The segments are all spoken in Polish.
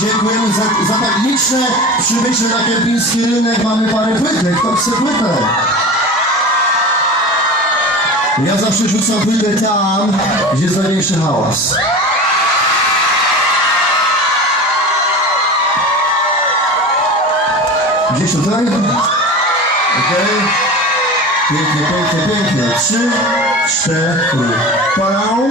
Dziękujemy za, za tak liczne przybycie na kępiński rynek. Mamy parę płytek. Kto chce płytę? Ja zawsze rzucam płytę tam, gdzie jest największy hałas. Gdzieś tutaj? Okej. Pięknie, pięknie, pięknie. Trzy, cztery. Parał.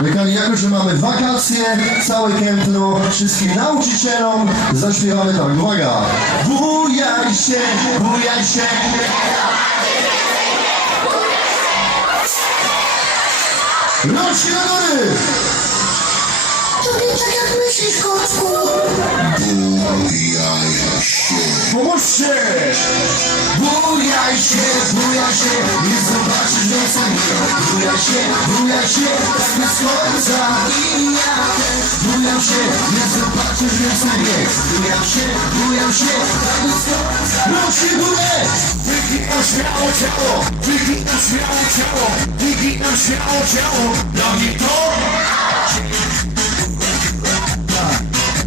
Jako że mamy wakacje, całe Kępno, wszystkim nauczycielom zaśpiewamy tak, uwaga! Bujaj się, bujaj się! Rączki do góry! To nie tak jak myślisz, kotku. Pomóżcie! Bujaj się, bujaj się, nie zobaczysz więcej Bujaj się, bujaj się, tak bez końca I ja bujam się, nie zobaczysz więcej Bujam się, bujam się, tak końca Rączki w górę! Wyginam śmiało ciało, wyginam śmiało ciało, wyginam śmiało ciało. Dla mnie to...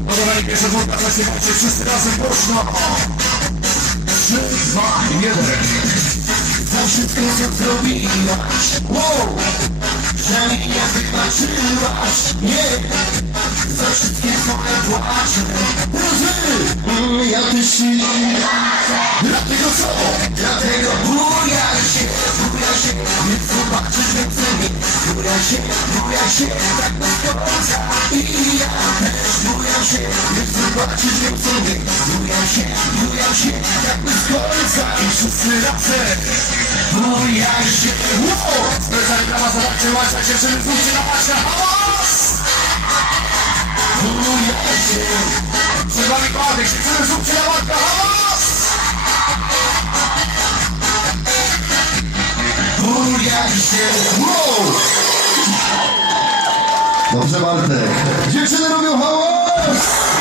Podoba mi pierwsza żółta, zaśpiewajcie wszyscy razem głośno. Trzy, dwa, jeden. Za wszystko co zrobiłaś wybaczyłaś Nie! Za wszystkie twoje płacze! Mm, Ja też ci Dlatego co? Dlatego bujaj się Bujaj się Nie zobaczysz więcej mnie Bujaj się, bujaj się Tak bez końca I ja też bujam się Nie zobaczysz więcej mnie Bujam się, bujam się Tak bez końca I wszyscy razem. Bujaj się Wow! Łączcie się, żeby wróćcie na paścia. Hałas! Się Przed wami Bartek, chcemy zróbcie na ładka. Hałas! Się wow! Dobrze Bartek Dziewczyny robią hałas!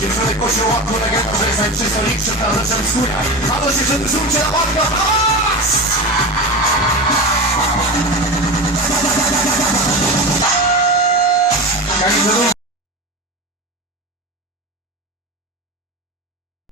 Dziewczyny kościół łapką legenda, że jest najprzystojniejszy prawdeczem skóra. A to się, żeby zróbcie na! Kamizelą